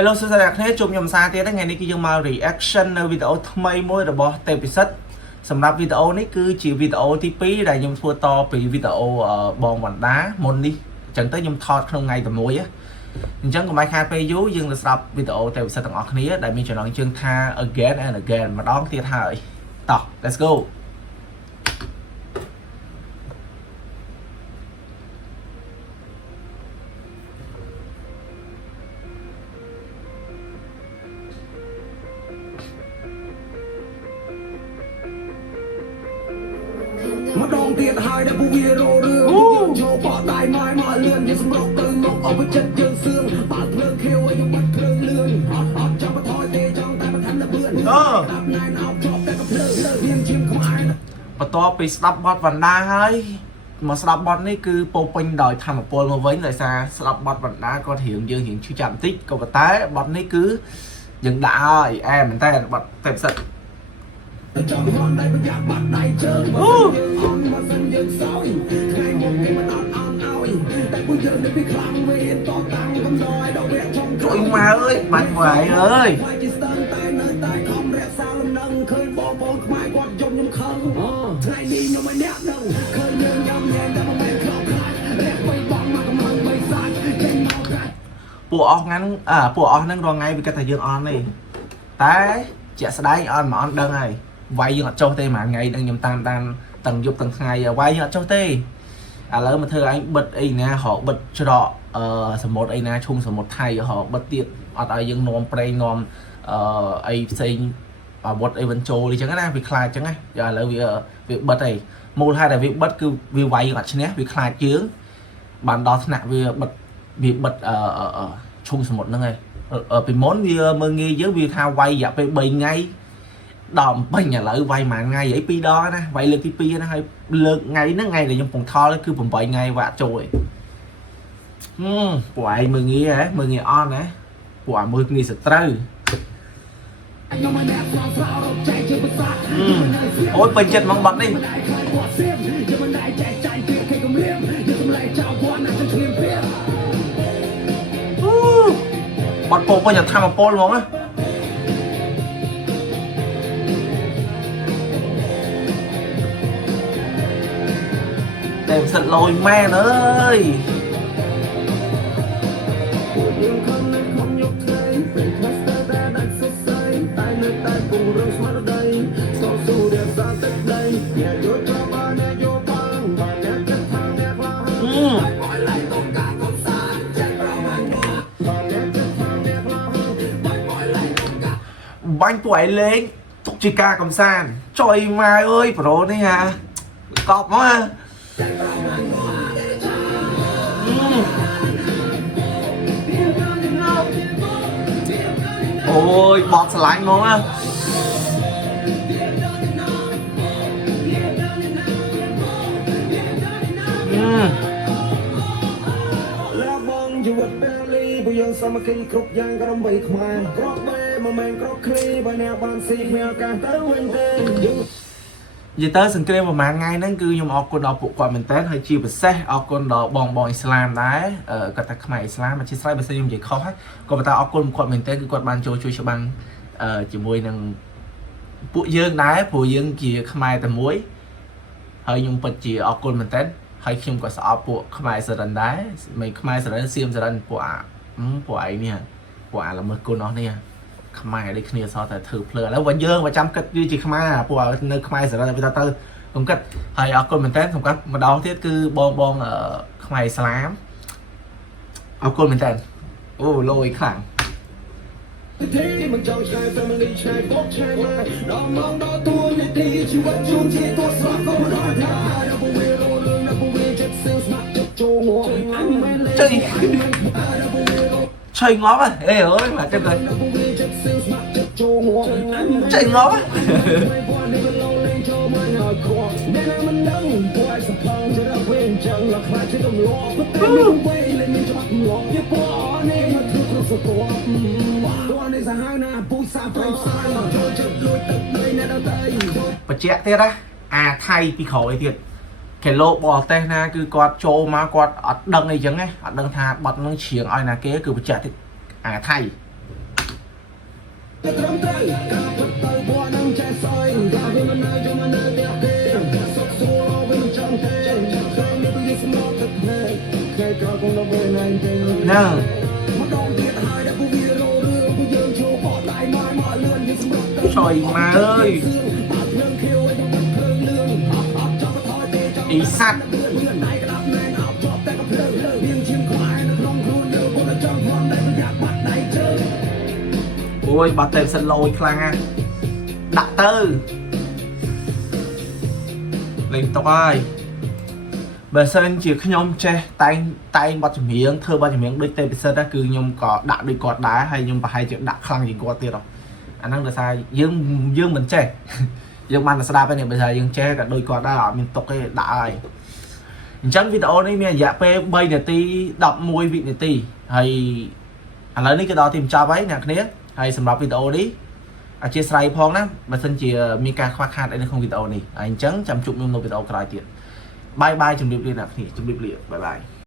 Hello សួស្តីអ្នកគ្នាជួបខ្ញុំសារទៀតថ្ងៃនេះគឺយើងមក reaction នៅវីដេអូថ្មីមួយរបស់ទេពិសិដ្ឋសម្រាប់វីដេអូនេះគឺជាវីដេអូទី2ដែលខ្ញុំធ្វើតពីវីដេអូបងវណ្ដាមុននេះអញ្ចឹងទៅខ្ញុំថតក្នុងថ្ងៃតែមួយអញ្ចឹងកុំឲ្យខាតពេលយូរយើងទៅស្ដាប់វីដេអូទេពិសិដ្ឋទាំងអស់គ្នាដែលមានចំណងជើងថា again and again ម្ដងទៀតហើយតោះ let's goมาดองเตียนหายได้ผู้วีโรเรื่องโชว์ปอดได้ไม้มาเลื่อนยังสมรบตื่นนกเอาไปจัดเยืองเสื่องปากเพลิงเขียวยังบัดเพลิงเลื่อนออกจับมาทอยเตะจองแต่มาทันละเบื่อนดับนายเอาชอบแต่ก็เพลิงเรียงชิมขมายបន្ទាប់ពីស្ដាប់បទវណ្ដាហើយមកស្ដាប់បទនេះគឺពោពេញដោយធម្មពលមកវិញដោយសារស្ដាប់បទវណ្ដាក៏រៀងយើងរៀងឈឺចាប់បន្តិចក៏ប៉ុន្តែបទនេះគឺយើងដាក់ឲ្យអែមែនតើបទទេពិសិដ្ឋจอมร้อนได้ประหยัดบัดได้เจอมาอ่อนมาสั่นยังซอยใครมองให้มันอ่อนเอาแต่กูเดินได้ไปคลั่งเวรต่อตังกำดอยดอกเบี้ยช่องtrời ma ơi mạnh vậy ơi เคยบอกหมายกอดยมยมคังไงดียมไม่แนบนึงเคยยืนยำแยงแต่มันไม่ครอบครันแรกไปบังมากำลังไปสั่นเช่นเอากันពួកអស់ហ្នឹងពួកអស់ហ្នឹងរងថ្ងៃវាគិតថាយើងអន់ទេតែជាក់ស្ដែងអន់មិនអន់ដឹងហើយវាយយើងអត់ចុះទេមួយថ្ងៃហ្នឹងខ្ញុំតាមទាំងយប់ទាំងថ្ងៃវាយយើងអត់ចុះទេឥឡូវមកធ្វើឯងបិទអីណារកបិទច្រកសមុទ្រអីណាឈុំសមុទ្រថៃរកបិទទៀតអត់ឲ្យយើងនាំប្រេងនាំអីផ្សេងអាវុធអីបញ្ចូលអញ្ចឹងណាវាខ្លាចអញ្ចឹងណាឥឡូវវាបិទអីមូលហេតុតែវាបិទគឺវាវាយយើងអត់ឈ្នះវាខ្លាចយើងបានដល់ថ្នាក់វាបិទឈុំសមុទ្រហ្នឹងឯងពីមុនវាមើងងាយយើងវាថាវាយរយៈពេល3ថ្ងៃដល់ពេញឥឡូវវាយមួយថ្ងៃអី2ដងណាវាយលើកទី2ណាហើយលើកថ្ងៃហ្នឹងថ្ងៃដែលខ្ញុំពងថលគឺ8ថ្ងៃវាក់ចូលឯងពួកឯងមើងងាយហ៎មើងងាយអន់ណាពួកអាមើងងាយសត្រូវអូយពេញចិត្តហ្មងបាត់នេះបាត់ពោពេញតែធម្មពលហ្មងណាតែផ្សិតលយម៉ែនអើយបាញ់ពួកឯងលេងទុកជាការកំសាន្តចុយម៉ែអើយប្រូនេះហាកប់មកអូយបត់ស្រឡាញ់ហ្មងណាជីវិតពេលលីបើយើងសាមគ្គីគ្រប់យ៉ាងក៏រំបីខ្មែរគ្រាប់បែមិនមែនគ្រាប់គ្លីបើអ្នកបានស៊ីគ្មានឱកាសទៅវិញទេនិយាយទៅសង្គ្រាមប្រហែលថ្ងៃហ្នឹងគឺខ្ញុំអរគុណដល់ពួកគាត់មែនតើហើយជាពិសេសអរគុណដល់បងអ៊ីស្លាមដែរគាត់ថាខ្មែរអ៊ីស្លាមមកជាស្រ័យបើសិនខ្ញុំនិយាយខុសហើយក៏ប៉ុន្តែអរគុណគាត់មែនតើគឺគាត់បានជួយច្បាំងជាមួយនឹងពួកយើងដែរព្រោះយើងជាខ្មែរតែមួយហើយខ្ញុំពិតជាអរគុណមែនតើហើយខ្ញុំក៏ស្អប់ពួកខ្មែរសរិនដែរមិនខ្មែរសរិនសៀមសរិនពួកឯងនេះពួកអាល្មើសគុណអស់នេះខ្មែរដូចគ្នាសតតែធ្វើភ្លើឥឡូវវិញយើងមកចាំគិតវាជាខ្មែរពួកនៅខ្មែរសរិនទៅខ្ញុំគិតហើយអរគុណមែនតើខ្ញុំគិតម្ដងទៀតគឺបងខ្មែរឥស្លាមអរគុណមែនតើអូលយខ្លាំងที่มันจ้องชาย family ชายบอกชายมาดอกมองดอกตัวในดีชีวิตชุ่มชีตัวสลับก็มันรอดได้ดับเบิลโรลดับเบิลเจ็ดเซลส์มักจะโจงchơi ngó à ê ơi mà chơi cười chơi ngó á và chẹt thế đó à thay thì khỏi thiệt cái lô bò tê na cứ quạt trô mà quạt đằng này chẳng ấy đằng thà bật nó chiếng ai là kế cứ chẹt thì à thay จะត្រឹមត្រូវការពិតទៅពណ៌នឹងចេះសយការវាមិននៅចូលមកនៅផ្ទះគេសុខសួរវាមិនចង់ទេឃើញនេះវាស្មោកទឹកភ្នែកគេក៏គង់នៅពេលណែទេ ហ្នឹង ម្ដងទៀតហើយដែលពួកវារោរឿងពួកយើងចូលបកដៃមកមកលឿនវាសម្រាប់ទៅ trời mà ơi បាក់ភ្លើងខៀវឲ្យបាក់ភ្លើងលឿងអត់ចាំថយទេចង់ ý sắt លឿនលឿនដៃក្តាប់ណែនអត់ជាប់តែក៏ភ្លើងវាឈាមខ្វាយនៅក្នុងខ្លួនយើងគាត់ចង់ផងតែប្រយ័ត្នបាត់ដៃជើង ôi bà tèm sân lôi khlang á đặt tư lên tóc ơi bà sân chỉ nhom che tay tay bắt miếng thơ bắt miếng đôi tèm sân đó cứ nhom có đặt đôi cọt đá hay nhom bà hay chuyện đặt khlang gì qua tiền rồi anh đang được sai dương mình che dương man là sao đây này bây giờ dương che cả đôi cọt đá ở miền tộc cái đã rồi chẳng video này mẹ dạ pe bay nè ti đọc môi vị nè ti hay anh lấy cái đó tìm cho váy nè kia hay sầmรับvideo đi chia sẻ phong đó mà xin chị mi ca khoa khan đây không video này anh chấn chăm chụp nhung video cái chuyện bye bye chụp điệp liền nè chụp điệp liền bye bye